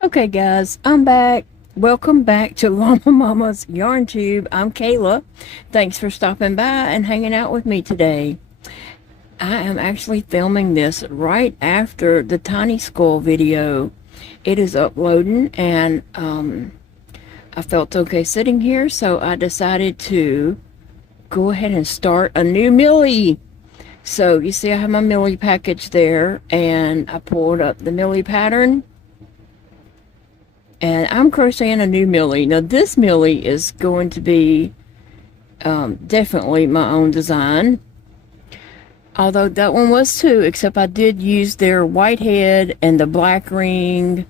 Okay, guys, I'm back. Welcome back to Llama Mama's Yarn Tube. I'm Kayla. Thanks for stopping by and hanging out with me today. I am actually filming this right after the Tiny Skull video. It is uploading, and I felt okay sitting here, so I decided to go ahead and start a new Millie. So you see I have my Millie package there, and I pulled up the Millie pattern. And I'm crocheting a new Millie. Now this Millie is going to be definitely my own design. Although that one was too, except I did use their white head and the black ring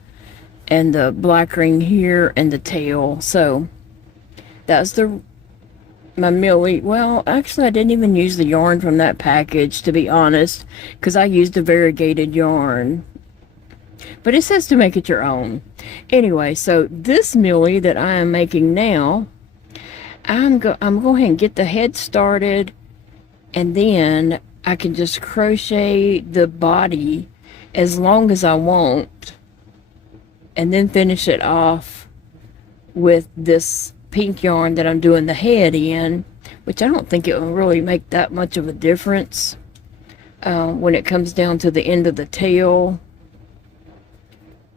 and the black ring here and the tail. So that's my Millie. Well, actually I didn't even use the yarn from that package, to be honest, because I used a variegated yarn. But it says to make it your own. Anyway, so this Millie that I am making now, I'm going to go ahead and get the head started, and then I can just crochet the body as long as I want, and then finish it off with this pink yarn that I'm doing the head in, which I don't think it will really make that much of a difference when it comes down to the end of the tail.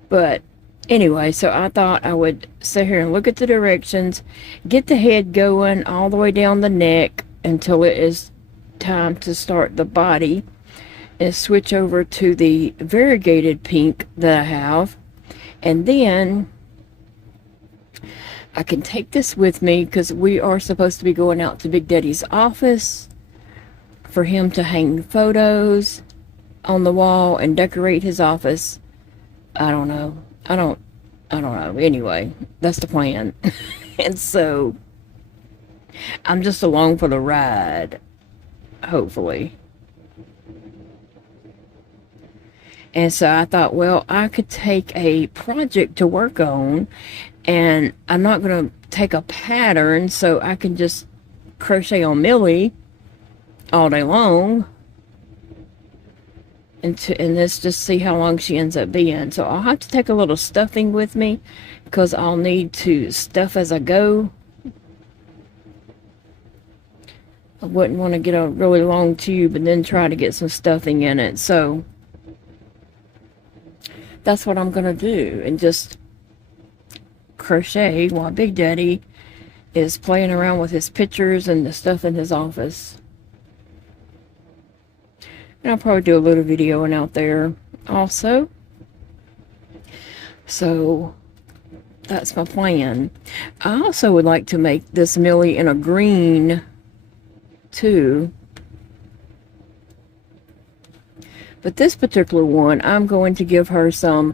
But anyway, so I thought I would sit here and look at the directions, get the head going all the way down the neck until it is time to start the body, and switch over to the variegated pink that I have. And then I can take this with me because we are supposed to be going out to Big Daddy's office for him to hang photos on the wall and decorate his office. I don't know. I don't know. Anyway, that's the plan. And so I'm just along for the ride, hopefully. And so I thought, well, I could take a project to work on, and I'm not going to take a pattern, so I can just crochet on Millie all day long. And let's just see how long she ends up being. So I'll have to take a little stuffing with me because I'll need to stuff as I go. I wouldn't want to get a really long tube and then try to get some stuffing in it. So that's what I'm going to do, and just crochet while Big Daddy is playing around with his pictures and the stuff in his office. And I'll probably do a little videoing out there also. So that's my plan. I also would like to make this Millie in a green too. But this particular one, I'm going to give her some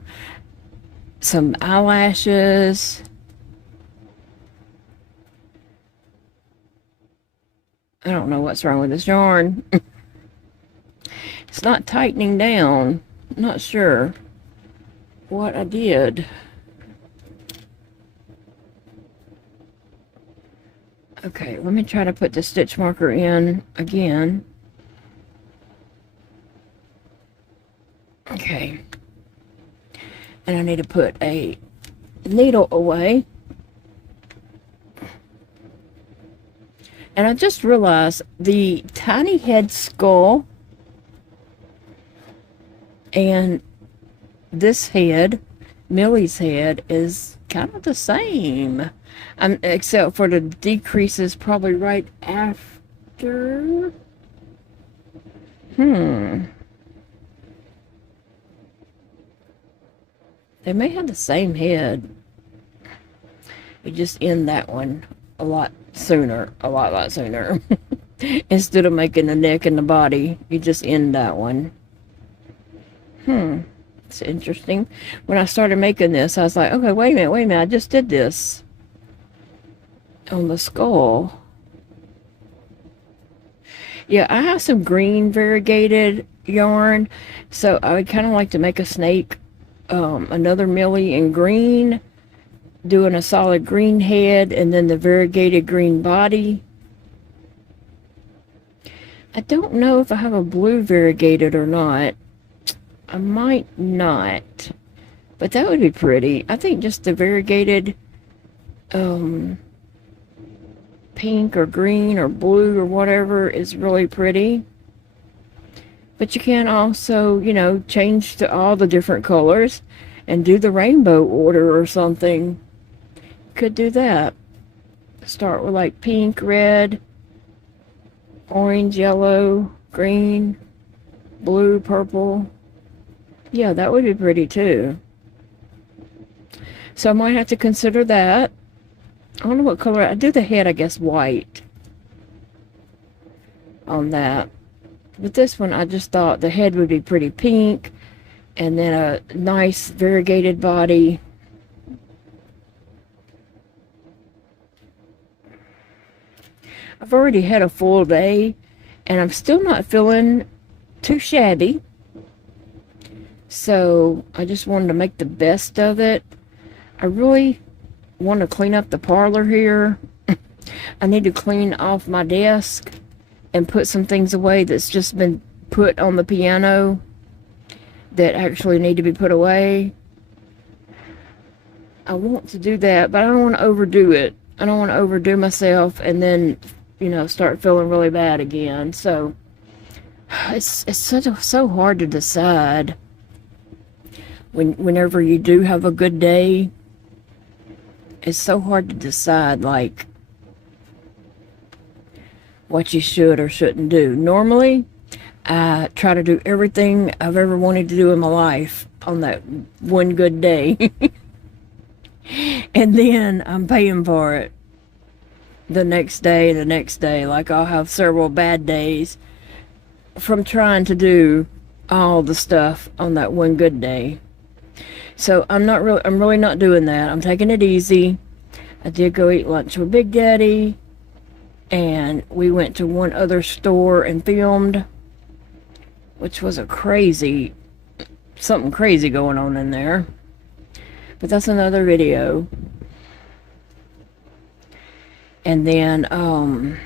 eyelashes. I don't know what's wrong with this yarn. It's not tightening down. I'm not sure what I did. Okay, let me try to put the stitch marker in again. Okay. And I need to put a needle away. And I just realized the tiny head skull and this head, Millie's head, is kind of the same. Except for the decreases probably right after. They may have the same head. You just end that one a lot sooner. A lot sooner. Instead of making the neck and the body, you just end that one. It's interesting. When I started making this, I was like, okay, wait a minute, I just did this on the skull. Yeah, I have some green variegated yarn, so I would kind of like to make a snake, another Millie in green, doing a solid green head, and then the variegated green body. I don't know if I have a blue variegated or not. I might not. But that would be pretty. I think just the variegated um, pink or green or blue or whatever is really pretty. But you can also, you know, change to all the different colors and do the rainbow order or something. Could do that. Start with like pink, red, orange, yellow, green, blue, purple. Yeah, that would be pretty too. So I might have to consider that. I don't know what color. I do the head, I guess, white on that. But this one, I just thought the head would be pretty pink, and then a nice variegated body. I've already had a full day, and I'm still not feeling too shabby. So I just wanted to make the best of it. I really want to clean up the parlor here. I need to clean off my desk and put some things away that's just been put on the piano that actually need to be put away. I want to do that, but I don't want to overdo it. I don't want to overdo myself and then, you know, start feeling really bad again. So it's so hard to decide whenever you do have a good day. It's so hard to decide, like, what you should or shouldn't do. Normally, I try to do everything I've ever wanted to do in my life on that one good day. And then I'm paying for it the next day. Like, I'll have several bad days from trying to do all the stuff on that one good day. So I'm really not doing that. I'm taking it easy. I did go eat lunch with Big Daddy, and we went to one other store and filmed, which was something crazy going on in there. But that's another video. And then,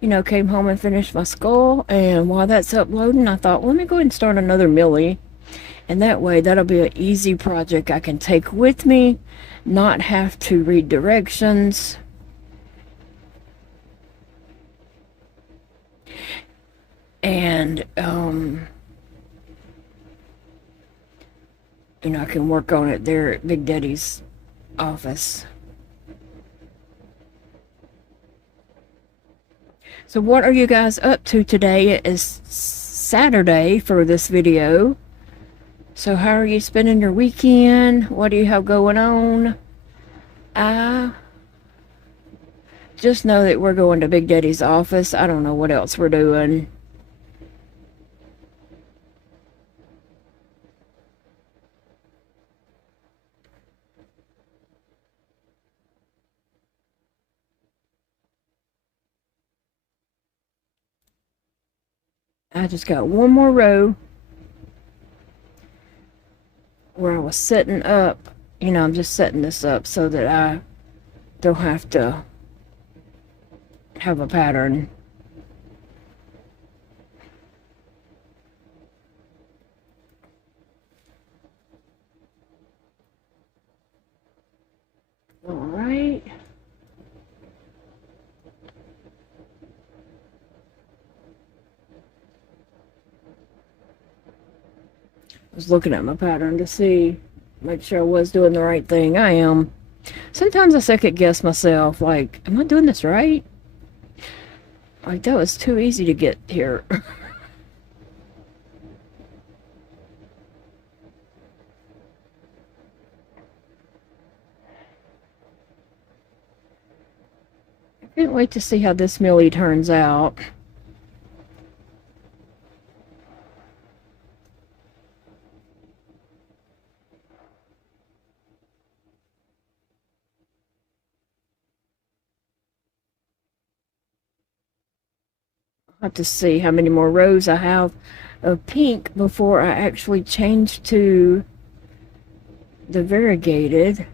you know, came home and finished my skull, and while that's uploading, I thought, let me go ahead and start another Millie. And that way, that'll be an easy project I can take with me, not have to read directions. And, you know, I can work on it there at Big Daddy's office. So what are you guys up to today? It is Saturday for this video. So how are you spending your weekend? What do you have going on? I just know that we're going to Big Daddy's office. I don't know what else we're doing. I just got one more row where I was setting up. You know, I'm just setting this up so that I don't have to have a pattern. All right. I was looking at my pattern to make sure I was doing the right thing. I am. Sometimes I second guess myself, like, am I doing this right? Like, that was too easy to get here. I can't wait to see how this Millie turns out. I'll have to see how many more rows I have of pink before I actually change to the variegated.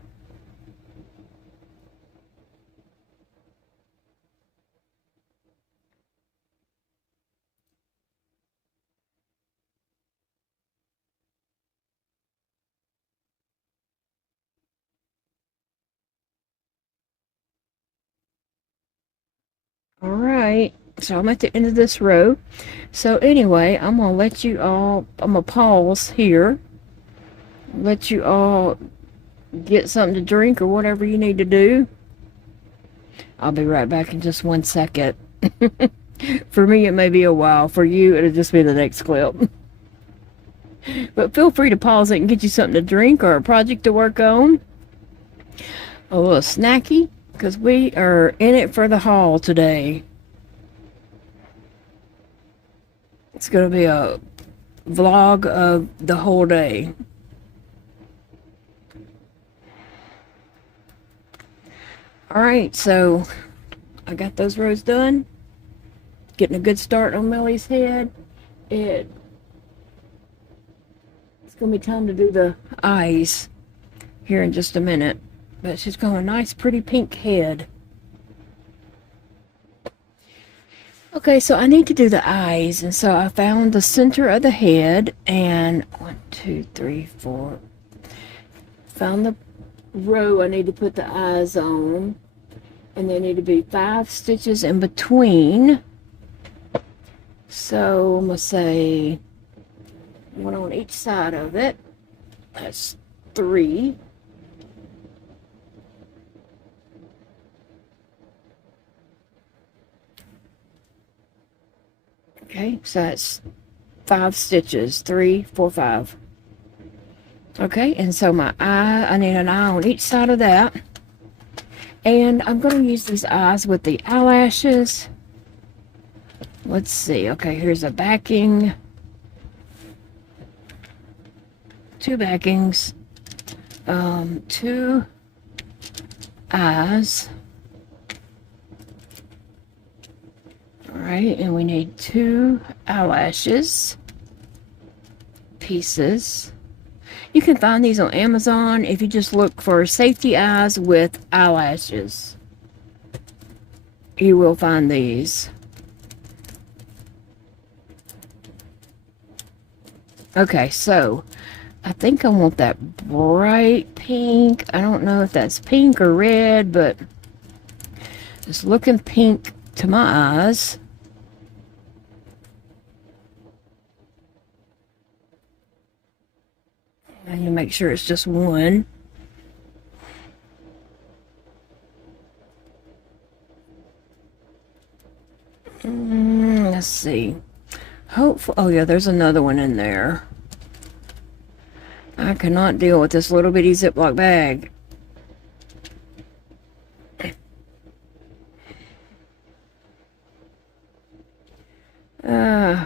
Alright, so I'm at the end of this row. So anyway, I'm going to let you all, I'm going to pause here. Let you all get something to drink or whatever you need to do. I'll be right back in just 1 second. For me, it may be a while. For you, it'll just be the next clip. But feel free to pause it and get you something to drink or a project to work on. A little snacky, because we are in it for the haul today. It's going to be a vlog of the whole day. Alright, so I got those rows done. Getting a good start on Millie's head. It's going to be time to do the eyes here in just a minute. But she's got a nice, pretty pink head. Okay, so I need to do the eyes. And so I found the center of the head. And 1, 2, 3, 4. Found the row I need to put the eyes on. And there need to be 5 stitches in between. So I'm going to say 1 on each side of it. That's 3. Okay, so that's 5 stitches. 3, 4, 5. Okay, and so my eye, I need an eye on each side of that. And I'm going to use these eyes with the eyelashes. Let's see. Okay, here's a backing. 2 backings. 2 eyes. Alright, and we need 2 eyelashes pieces. You can find these on Amazon if you just look for safety eyes with eyelashes. You will find these. Okay, so I think I want that bright pink. I don't know if that's pink or red, but it's looking pink to my eyes. And you make sure it's just 1. Let's see. Hopefully, oh yeah, there's another one in there. I cannot deal with this little bitty Ziploc bag.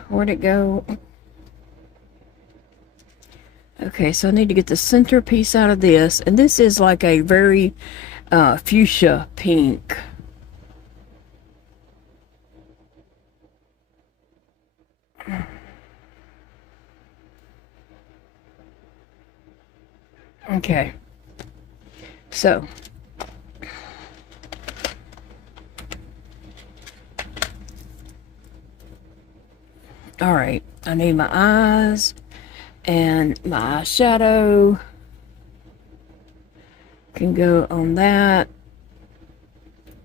Where'd it go? Okay, so I need to get the center piece out of this. And this is like a very fuchsia pink. Okay. So. Alright, I need my eyes. And my eyeshadow can go on that.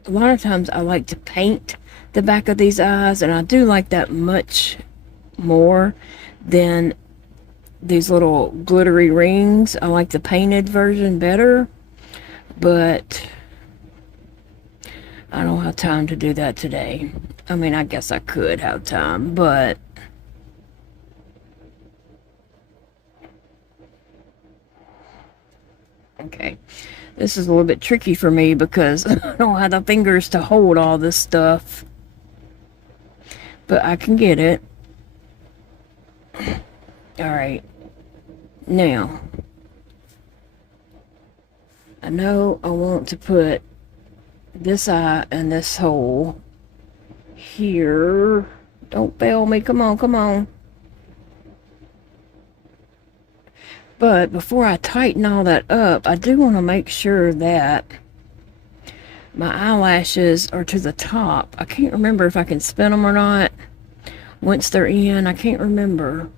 A lot of times I like to paint the back of these eyes, and I do like that much more than these little glittery rings. I like the painted version better, but I don't have time to do that today. I mean, I guess I could have time, but okay, this is a little bit tricky for me because I don't have the fingers to hold all this stuff. But I can get it. Alright. Now, I know I want to put this eye in this hole here. Don't fail me. Come on, come on. But before I tighten all that up, I do want to make sure that my eyelashes are to the top. I can't remember if I can spin them or not. Once they're in, I can't remember.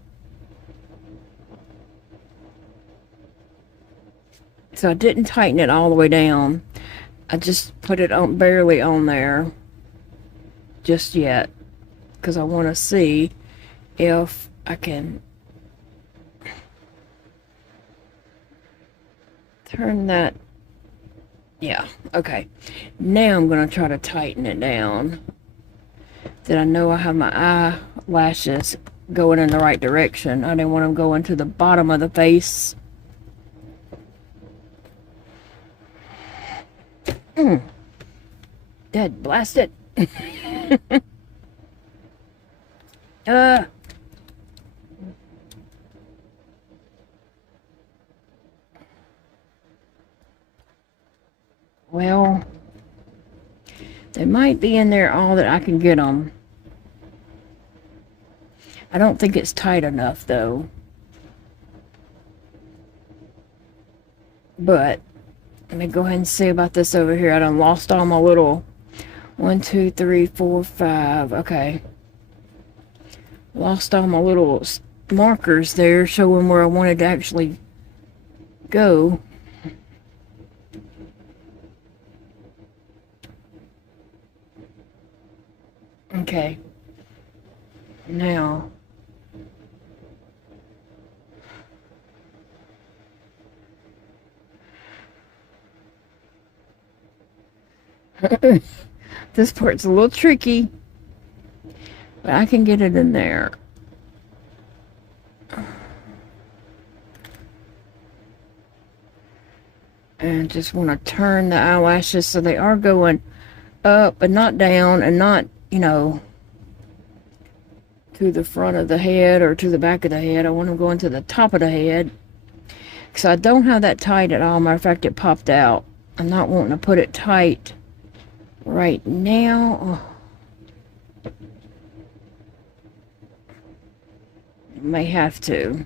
So I didn't tighten it all the way down. I just put it on barely on there. just yet, because I want to see if I can turn that. Yeah, okay. Now I'm going to try to tighten it down. Then I know I have my eyelashes going in the right direction. I didn't want them going to the bottom of the face. Dead blast it. Well, they might be in there all that I can get them. I don't think it's tight enough though. But let me go ahead and see about this over here. I done lost all my little 1, 2, 3, 4, 5. Okay. Lost all my little markers there showing where I wanted to actually go. Okay. Now. This part's a little tricky, but I can get it in there. And just want to turn the eyelashes so they are going up and not down, and not, you know, to the front of the head or to the back of the head. I want them going to the top of the head, because I don't have that tight at all. Matter of fact, it popped out. I'm not wanting to put it tight right now. Oh. May have to.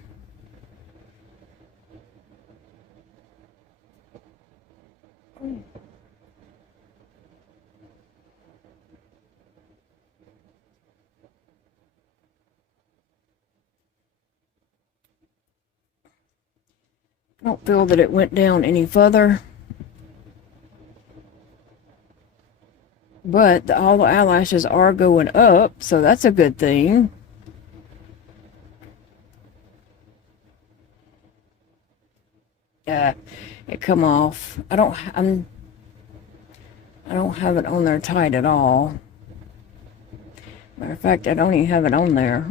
I don't feel that it went down any further. But all the eyelashes are going up, so that's a good thing. Yeah, it come off. I don't have it on there tight at all. Matter of fact, I don't even have it on there.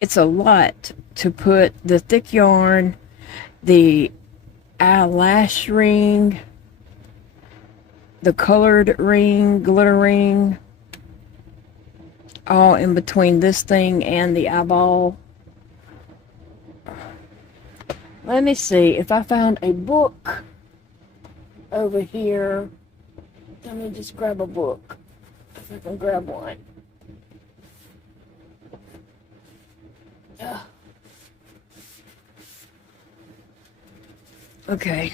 It's a lot to put the thick yarn, the eyelash ring, the colored ring, glitter ring, all in between this thing and the eyeball. Let me see if I found a book over here. Let me just grab a book, if I can grab one. Okay.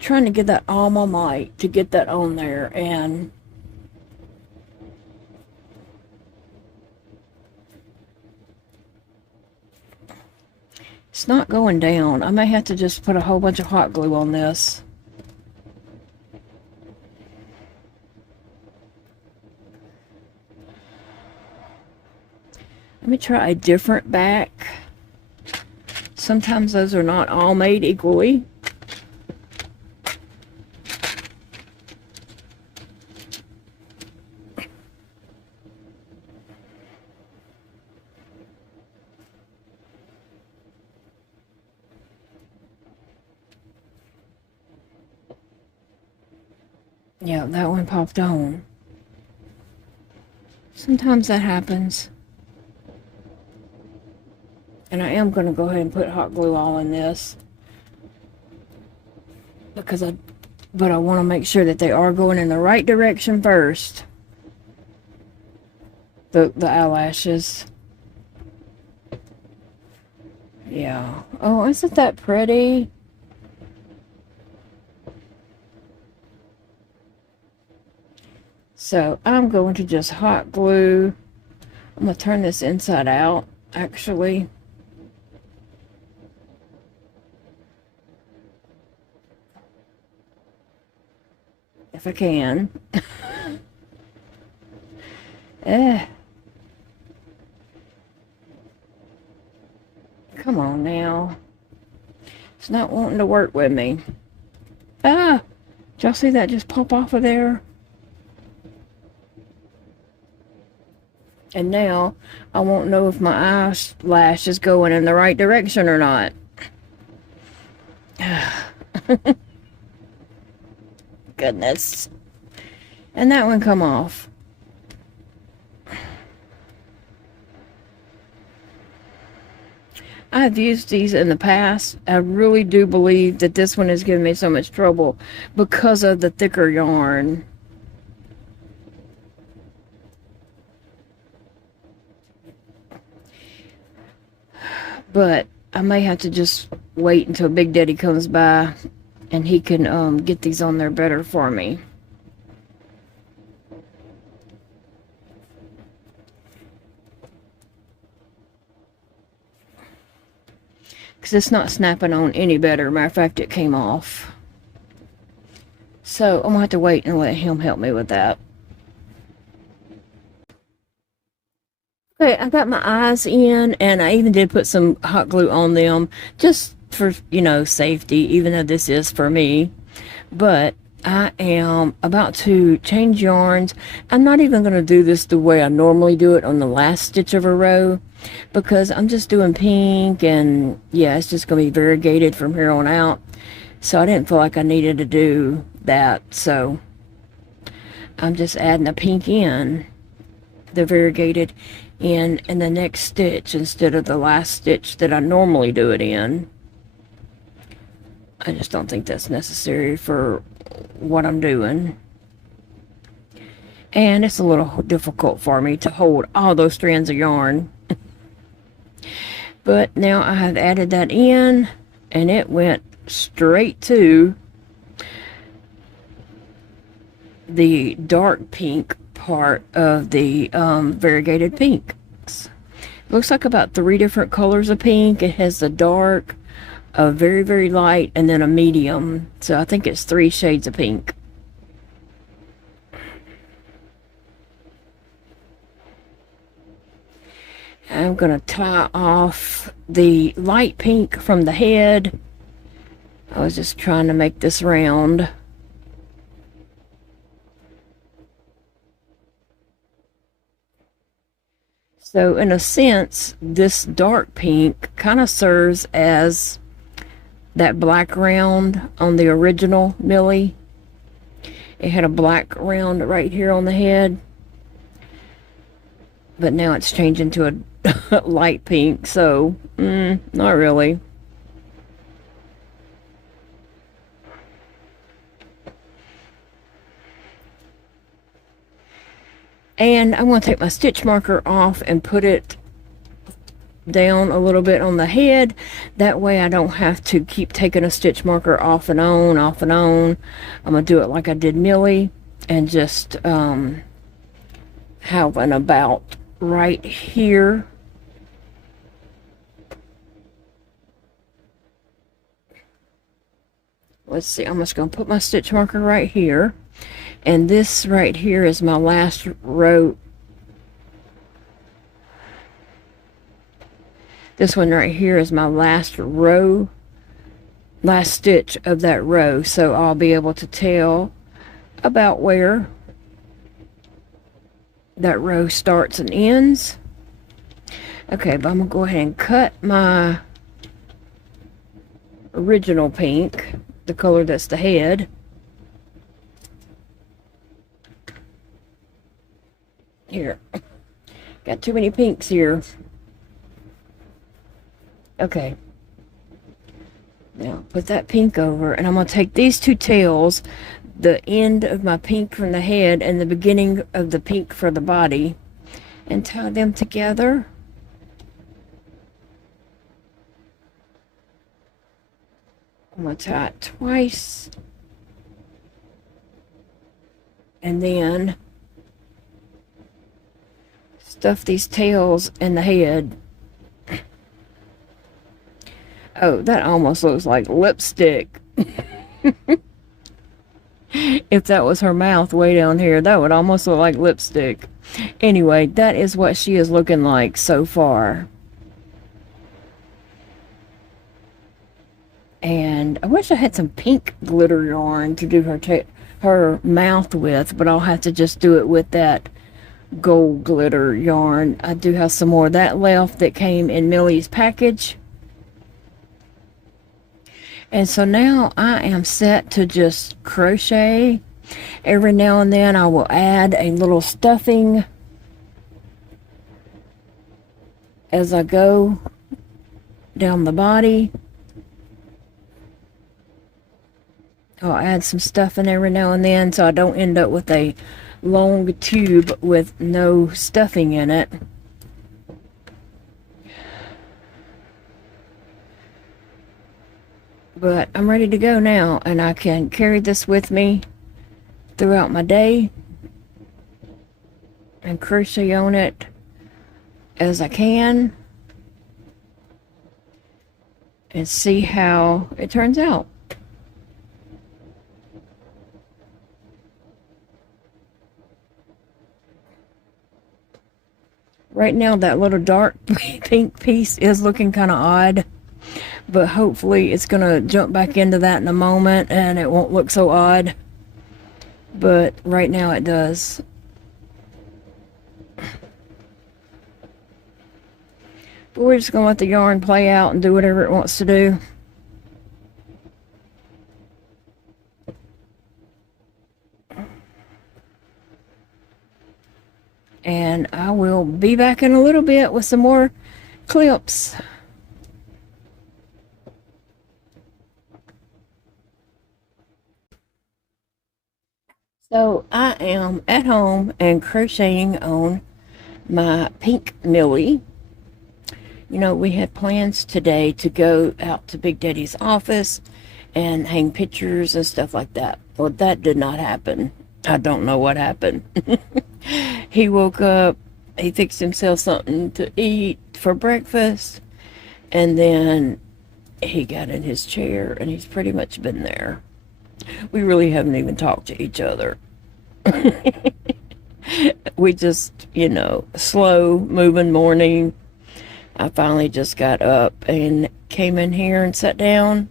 Trying to get that all my might to get that on there, and it's not going down. I may have to just put a whole bunch of hot glue on this. Let me try a different back. Sometimes those are not all made equally. Yeah, that one popped on. Sometimes that happens. And I am going to go ahead and put hot glue all in this. But I want to make sure that they are going in the right direction first. the eyelashes. Yeah. Oh, isn't that pretty? So I'm going to just hot glue. I'm going to turn this inside out, actually. If I can. Come on now. It's not wanting to work with me. Did y'all see that just pop off of there? And now I won't know if my eyelash is going in the right direction or not. Goodness. And that one come off. I've used these in the past. I really do believe that this one is giving me so much trouble because of the thicker yarn. But I may have to just wait until Big Daddy comes by and he can get these on there better for me. Because it's not snapping on any better. Matter of fact, it came off. So I'm going to have to wait and let him help me with that. Okay, I got my eyes in, and I even did put some hot glue on them just for, you know, safety, even though this is for me. But I am about to change yarns. I'm not even going to do this the way I normally do it on the last stitch of a row, because I'm just doing pink, and yeah, it's just going to be variegated from here on out. So I didn't feel like I needed to do that, so I'm just adding a pink in, the variegated in the next stitch instead of the last stitch that I normally do it in. I just don't think that's necessary for what I'm doing. And it's a little difficult for me to hold all those strands of yarn. But now I have added that in, and it went straight to the dark pink part of the variegated pinks. Looks like about 3 different colors of pink. It has the dark, a very, very light, and then a medium. So I think it's 3 shades of pink. I'm going to tie off the light pink from the head. I was just trying to make this round. So in a sense, this dark pink kind of serves as that black round on the original Millie. It had a black round right here on the head. But now it's changing to a light pink, so not really. And I'm going to take my stitch marker off and put it down a little bit on the head. That way I don't have to keep taking a stitch marker off and on, off and on. I'm going to do it like I did Millie and just have an about right here. Let's see, I'm just going to put my stitch marker right here. And this right here is my last row. This one right here is my last row, last stitch of that row. So I'll be able to tell about where that row starts and ends. Okay, but I'm going to go ahead and cut my original pink, the color that's the head. Here, got too many pinks here. Okay, now put that pink over, and I'm going to take these 2 tails, the end of my pink from the head and the beginning of the pink for the body, and tie them together. I'm going to tie it twice. And then stuff these tails in the head. Oh, that almost looks like lipstick. If that was her mouth way down here, that would almost look like lipstick. Anyway, that is what she is looking like so far. And I wish I had some pink glitter yarn to do her mouth with, but I'll have to just do it with that gold glitter yarn. I do have some more of that left that came in Millie's package. And so now I am set to just crochet. Every now and then I will add a little stuffing as I go down the body. I'll add some stuffing every now and then so I don't end up with a long tube with no stuffing in it. But I'm ready to go now, and I can carry this with me throughout my day and crochet on it as I can and see how it turns out. Right now that little dark pink piece is looking kind of odd, but hopefully it's going to jump back into that in a moment and it won't look so odd. But right now it does. But we're just going to let the yarn play out and do whatever it wants to do. And I will be back in a little bit with some more clips. So I am at home and crocheting on my pink Millie. You know, we had plans today to go out to Big Daddy's office and hang pictures and stuff like that. Well, that did not happen. I don't know what happened. He woke up, he fixed himself something to eat for breakfast, and then he got in his chair and he's pretty much been there. We really haven't even talked to each other. We just, you know, slow moving morning. I finally just got up and came in here and sat down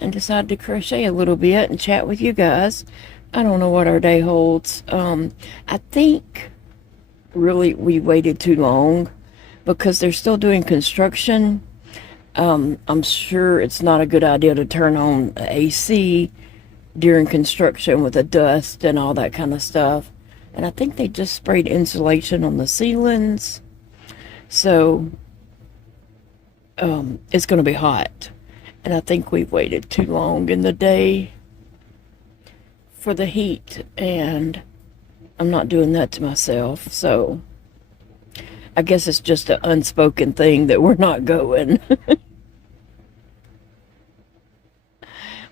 and decided to crochet a little bit and chat with you guys. I don't know what our day holds. I think really we waited too long because they're still doing construction. I'm sure it's not a good idea to turn on AC during construction with the dust and all that kind of stuff. And I think they just sprayed insulation on the ceilings. So it's going to be hot. And I think we've waited too long in the day for the heat, and I'm not doing that to myself. So I guess it's just an unspoken thing that we're not going.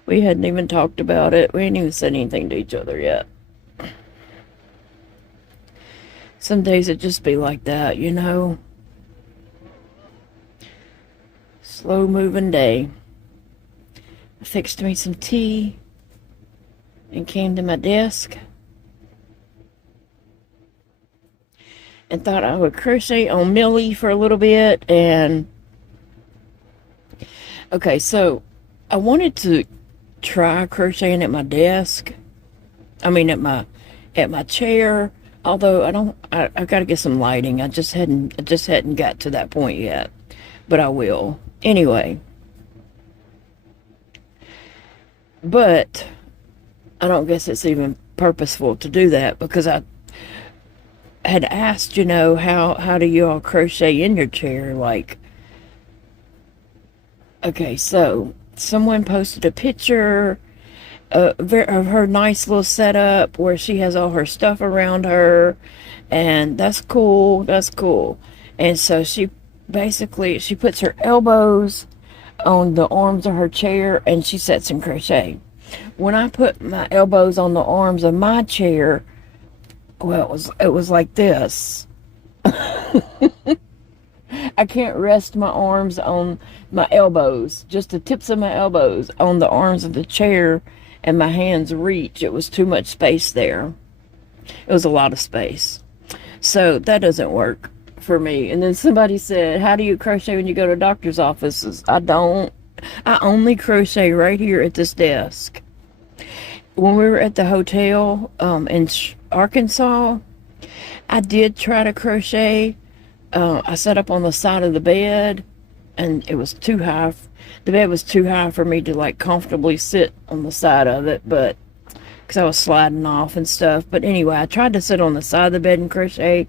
We hadn't even talked about it. We hadn't even said anything to each other yet. Some days it just be like that, you know. Slow moving day. I fixed me some tea and came to my desk and thought I would crochet on Millie for a little bit. And okay, so I wanted to try crocheting at my desk. I mean at my chair, although I've got to get some lighting. I just hadn't got to that point yet, but I will anyway. But I don't guess it's even purposeful to do that, because I had asked, you know, how do you all crochet in your chair? Like, okay, so someone posted a picture of her nice little setup where she has all her stuff around her, and that's cool. That's cool. And so she basically she puts her elbows on the arms of her chair and she sits and crochet. When I put my elbows on the arms of my chair, well, it was like this. I can't rest my arms on my elbows, just the tips of my elbows on the arms of the chair, and my hands reach. It was too much space there. It was a lot of space. So that doesn't work for me. And then somebody said, how do you crochet when you go to doctor's offices? I don't. I only crochet right here at this desk. When we were at the hotel in Arkansas, I did try to crochet. I sat up on the side of the bed, and it was too high. The bed was too high for me to like comfortably sit on the side of it, but because I was sliding off and stuff. But anyway, I tried to sit on the side of the bed and crochet,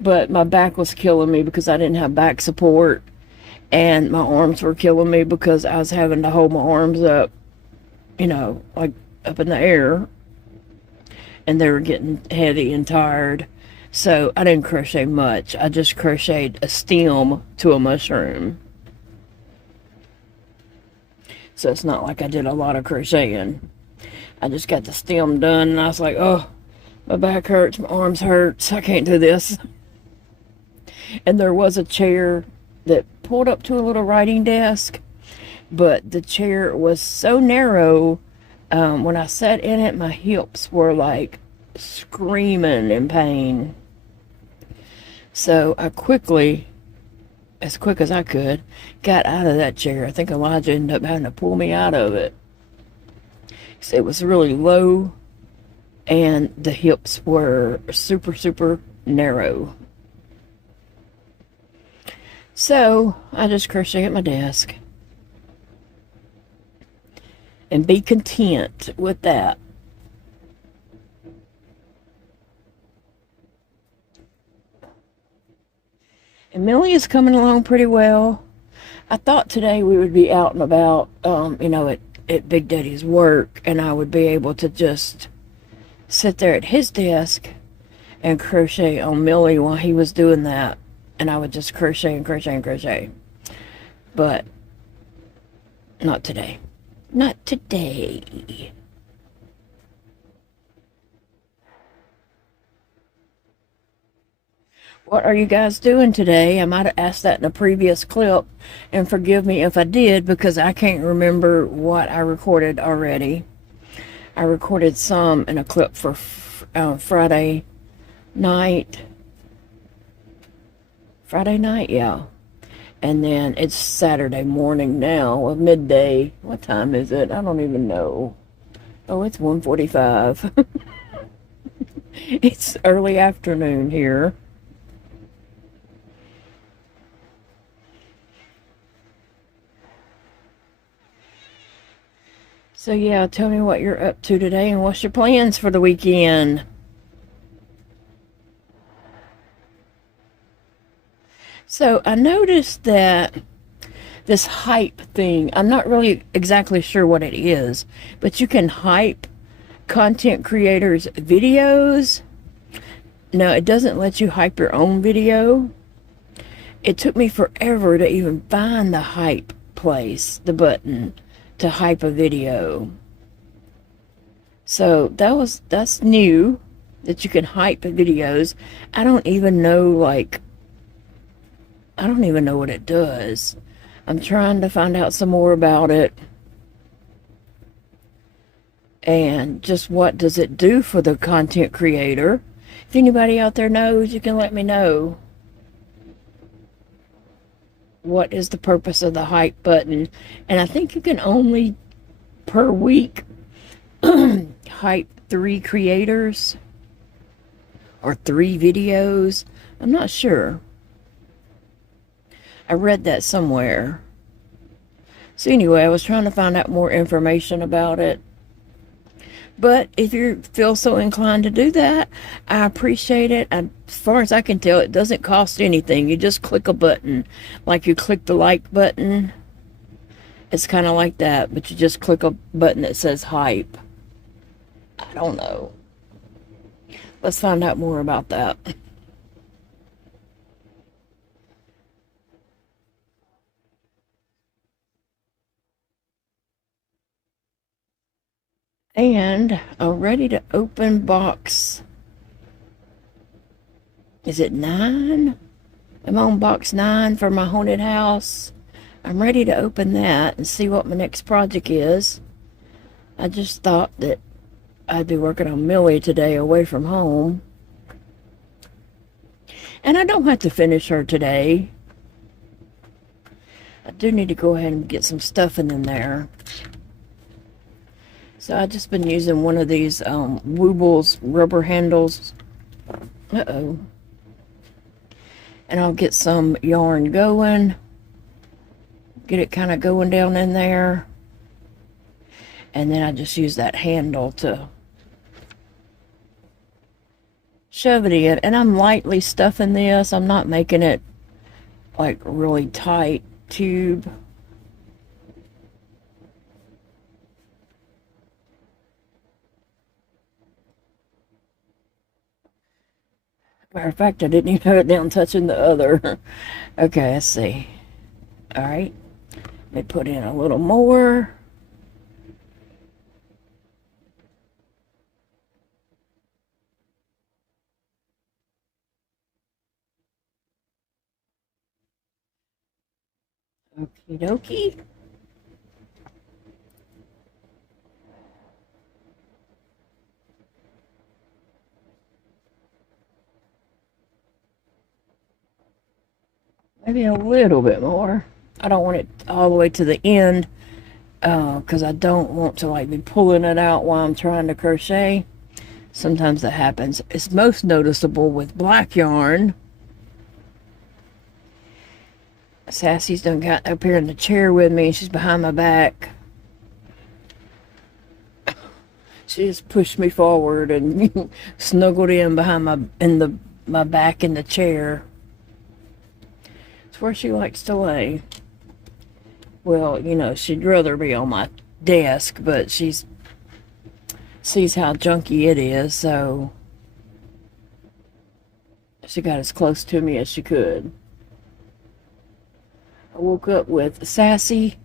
but my back was killing me because I didn't have back support, and my arms were killing me because I was having to hold my arms up, you know, like up in the air, and they were getting heavy and tired. So I didn't crochet much. I just crocheted a stem to a mushroom. So it's not like I did a lot of crocheting. I just got the stem done, and I was like, oh, my back hurts, my arms hurts, I can't do this. And there was a chair that pulled up to a little writing desk, but the chair was so narrow, when I sat in it, my hips were like screaming in pain. So I quickly, as quick as I could, got out of that chair. I think Elijah ended up having to pull me out of it. It was really low, and the hips were super, super narrow. So I just crochet at my desk and be content with that. And Millie is coming along pretty well. I thought today we would be out and about, you know, at Big Daddy's work, and I would be able to just sit there at his desk and crochet on Millie while he was doing that. And I would just crochet and crochet and crochet. But not today. Not today. What are you guys doing today? I might have asked that in a previous clip, and forgive me if I did, because I can't remember what I recorded already. I recorded some in a clip for Friday night. Friday night, yeah. And then it's Saturday morning now, of midday. What time is it? I don't even know. Oh, it's 1:45. It's early afternoon here. So yeah, tell me what you're up to today and what's your plans for the weekend. So I noticed that this hype thing, I'm not really exactly sure what it is, but you can hype content creators' videos. No, it doesn't let you hype your own video. It took me forever to even find the hype place, the button to hype a video. So that's new, that you can hype videos. I don't even know what it does. I'm trying to find out some more about it. And just what does it do for the content creator? If anybody out there knows, you can let me know. What is the purpose of the hype button? And I think you can only, per week, hype 3 creators or 3 videos. I'm not sure. I read that somewhere. So anyway, I was trying to find out more information about it. But if you feel so inclined to do that, I appreciate it. As far as I can tell, it doesn't cost anything. You just click a button. Like you click the like button. It's kind of like that, but you just click a button that says hype. I don't know. Let's find out more about that. And a ready to open box. Is it 9? I'm on box 9 for my haunted house. I'm ready to open that and see what my next project is. I just thought that I'd be working on Millie today away from home. And I don't have to finish her today. I do need to go ahead and get some stuffing in there. So I've just been using one of these Woobles rubber handles. Uh-oh. And I'll get some yarn going. Get it kind of going down in there. And then I just use that handle to shove it in. And I'm lightly stuffing this. I'm not making it like really tight tube. Matter of fact, I didn't even have it down touching the other. Okay, let's see. All right. Let me put in a little more. Okie dokie. Maybe a little bit more. I don't want it all the way to the end because I don't want to like be pulling it out while I'm trying to crochet. Sometimes that happens. It's most noticeable with black yarn. Sassy's done got up here in the chair with me and she's behind my back. She just pushed me forward and snuggled in behind my back in the chair. It's where she likes to lay. Well, you know, she'd rather be on my desk, but she's sees how junky it is, so she got as close to me as she could. I woke up with Sassy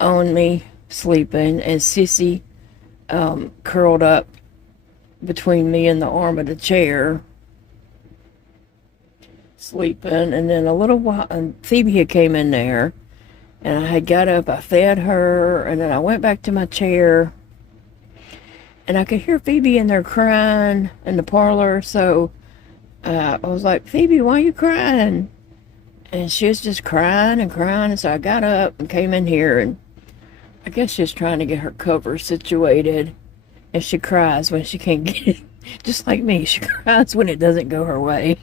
on me, sleeping, and Sissy curled up between me and the arm of the chair, sleeping. And then a little while, and Phoebe had came in there, and I had got up, I fed her, and then I went back to my chair, and I could hear Phoebe in there crying in the parlor, so I was like, Phoebe, why are you crying? And she was just crying and crying, and so I got up and came in here, and I guess she's trying to get her cover situated, and she cries when she can't get it. Just like me, she cries when it doesn't go her way.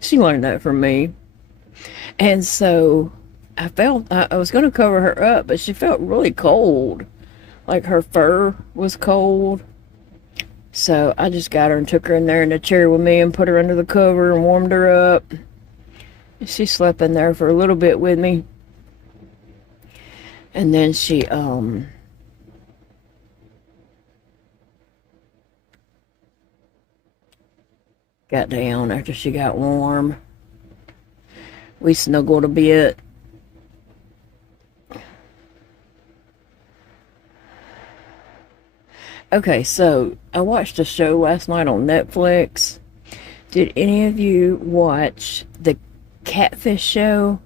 She learned that from me. And so I was going to cover her up, but she felt really cold. Like her fur was cold. So I just got her and took her in there in the chair with me and put her under the cover and warmed her up. She slept in there for a little bit with me. And then she got down after she got warm. We snuggled a bit. Okay, so I watched a show last night on Netflix. Did any of you watch the Catfish show?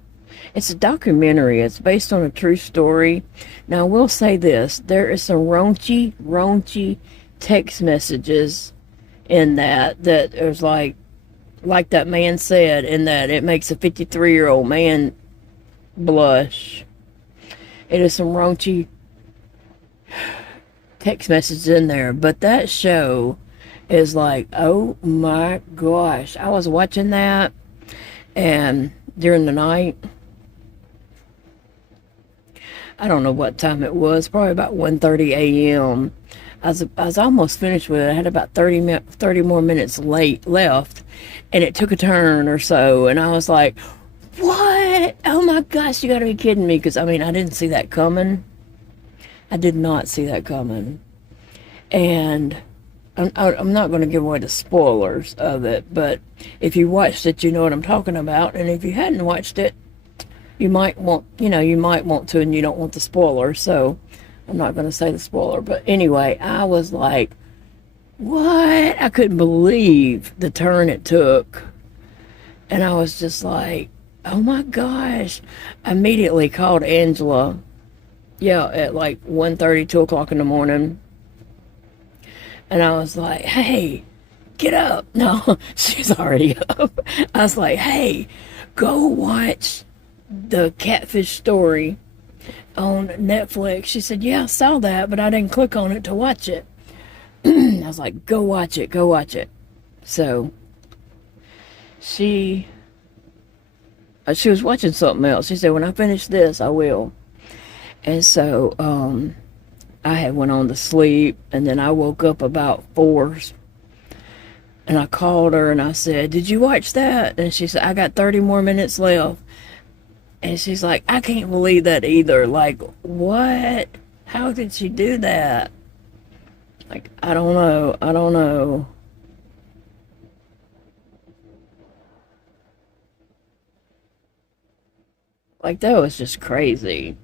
It's a documentary. It's based on a true story. Now, I will say this. There is some raunchy text messages in that is like that man said, in that it makes a 53-year-old man blush. It is some raunchy text messages in there, but that show is like, oh my gosh. I was watching that, and during the night, I don't know what time it was, probably about 1:30 a.m. I was almost finished with it. I had about 30 more minutes left, and it took a turn or so, and I was like, what? Oh my gosh, you gotta be kidding me, because I mean, I didn't see that coming. I did not see that coming. And I'm not going to give away the spoilers of it, but if you watched it, you know what I'm talking about. And if you hadn't watched it, you might want, you might want to, and you don't want the spoiler. So I'm not going to say the spoiler. But anyway, I was like, what? I couldn't believe the turn it took. And I was just like, oh my gosh. I immediately called Angela, yeah, at like 1:30, 2 o'clock in the morning. And I was like, hey, get up. No, she's already up. I was like, hey, go watch the Catfish Story on Netflix. She said, yeah, I saw that, but I didn't click on it to watch it. I was like, go watch it, go watch it. So she was watching something else. She said, when I finish this, I will. And so I had went on to sleep, and then I woke up about 4, and I called her and I said, did you watch that? And she said, I got 30 more minutes left. And she's like, I can't believe that either. Like, what? How did she do that? Like, I don't know. I don't know. Like, that was just crazy.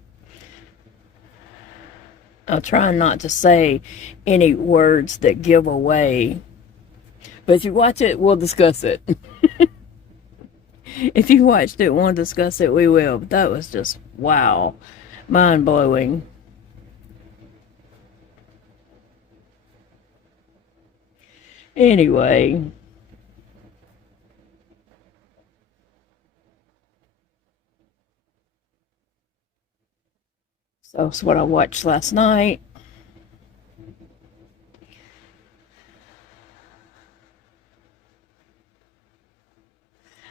I'm trying not to say any words that give away. But if you watch it, we'll discuss it. If you watched it, want to discuss it, we will. But that was just, wow. Mind-blowing. Anyway. So that's what I watched last night.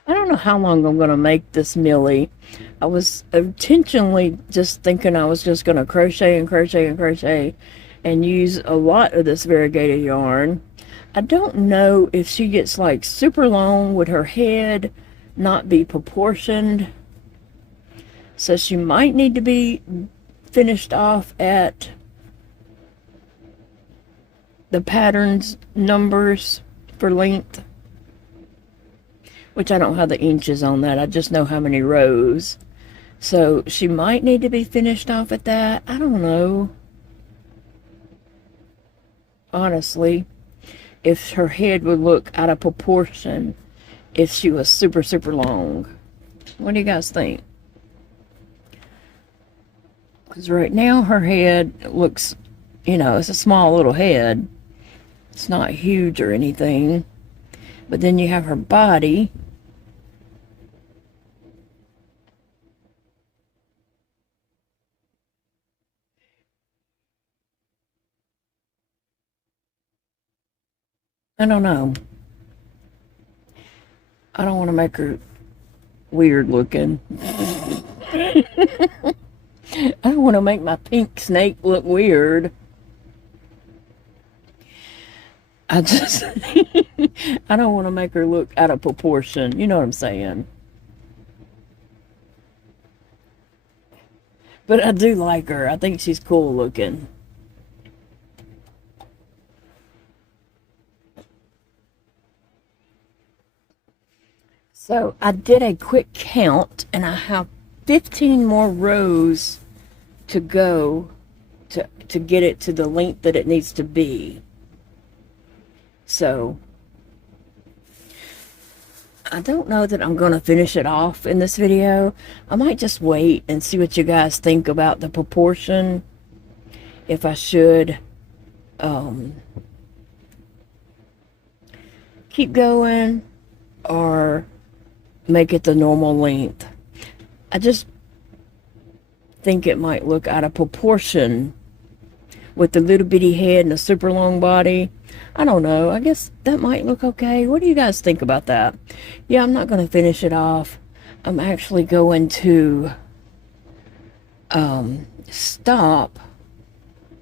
I don't know how long I'm going to make this Millie. I was intentionally just thinking I was just going to crochet and crochet and crochet and use a lot of this variegated yarn. I don't know if she gets like super long, would her head not be proportioned? So she might need to be finished off at the pattern's numbers for length, which I don't have the inches on that. I just know how many rows. So she might need to be finished off at that. I don't know. Honestly, if her head would look out of proportion if she was super, super long. What do you guys think? Because right now her head looks, it's a small little head. It's not huge or anything. But then you have her body. I don't know. I don't want to make her weird looking. I don't want to make my pink snake look weird. I just, I don't want to make her look out of proportion. You know what I'm saying? But I do like her. I think she's cool looking. So I did a quick count, and I have 15 more rows to go to get it to the length that it needs to be. So I don't know that I'm going to finish it off in this video. I might just wait and see what you guys think about the proportion. If I should keep going or make it the normal length. I just think it might look out of proportion with the little bitty head and the super long body. I don't know. I guess that might look okay. What do you guys think about that? Yeah, I'm not going to finish it off. I'm actually going to stop.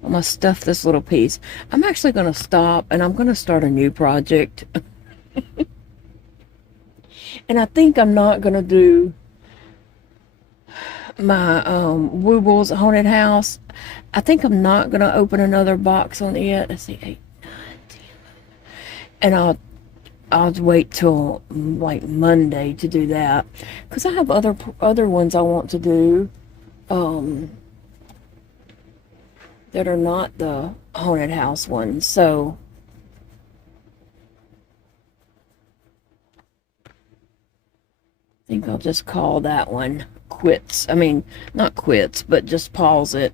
I'm going to stuff this little piece. I'm actually going to stop, and I'm going to start a new project. And I think I'm not going to do my Woobles haunted house. I think I'm not gonna open another box on it. Let's see, 8, 9, 10, and I'll wait till like Monday to do that, because I have other ones I want to do that are not the haunted house ones. So I think I'll just call that one quits. I mean, not quits, but just pause it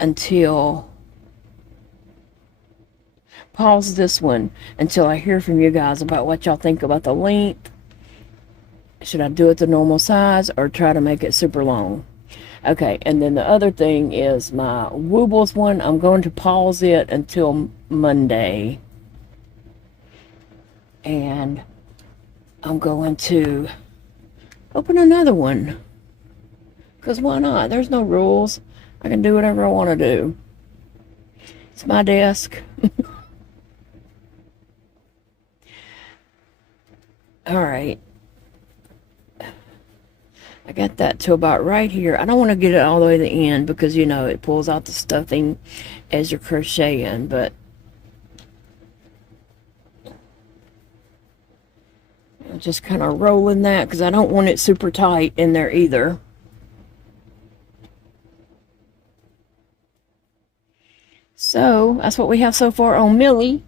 until, pause this one until I hear from you guys about what y'all think about the length. Should I do it the normal size or try to make it super long? Okay, and then the other thing is my Woobles one. I'm going to pause it until Monday. And I'm going to open another one. Because why not? There's no rules. I can do whatever I want to do. It's my desk. Alright. I got that to about right here. I don't want to get it all the way to the end because, you know, it pulls out the stuffing as you're crocheting, but I'm just kind of rolling that because I don't want it super tight in there either. So, that's what we have so far on Millie.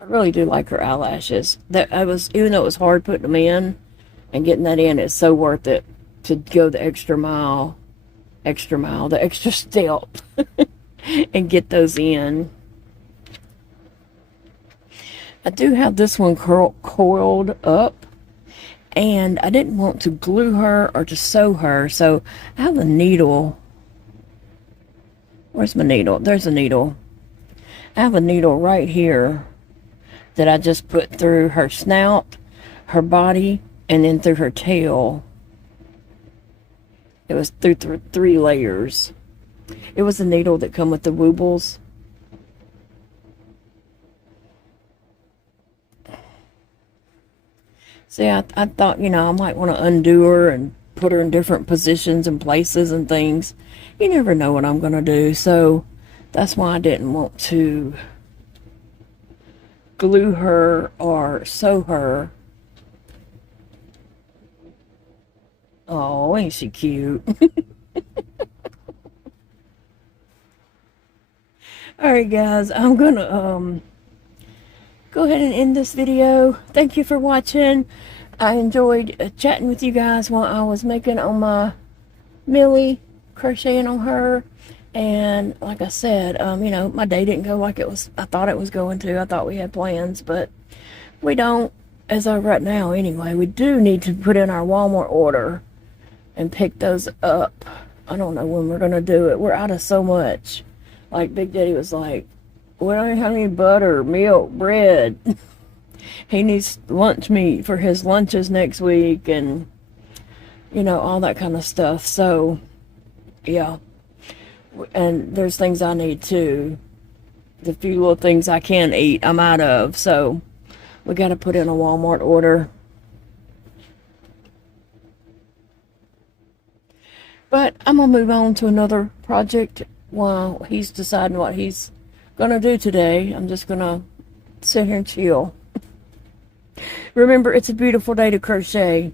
I really do like her eyelashes. Even though it was hard putting them in and getting that in, it's so worth it to go the extra mile, the extra step and get those in. I do have this one coiled up, and I didn't want to glue her or to sew her, so I have a needle. Where's my needle? There's a needle. I have a needle right here that I just put through her snout, her body, and then through her tail. It was through 3 layers. It was a needle that come with the Woobles. See, I thought, you know, I might want to undo her and put her in different positions and places and things. You never know what I'm going to do, so that's why I didn't want to glue her or sew her. Oh, ain't she cute? Alright guys, I'm gonna go ahead and end this video. Thank you for watching. I enjoyed chatting with you guys while I was making on my Millie, crocheting on her. And like I said, you know, my day didn't go like I thought it was going to. I thought we had plans, but we don't, as of right now anyway. We do need to put in our Walmart order and pick those up. I don't know when we're going to do it. We're out of so much. Like Big Daddy was like, we don't have any butter, milk, bread. He needs lunch meat for his lunches next week and, you know, all that kind of stuff. So, yeah. And there's things I need too. The few little things I can eat, I'm out of. So, we got to put in a Walmart order. But I'm going to move on to another project while he's deciding what he's going to do today. I'm just going to sit here and chill. Remember, it's a beautiful day to crochet.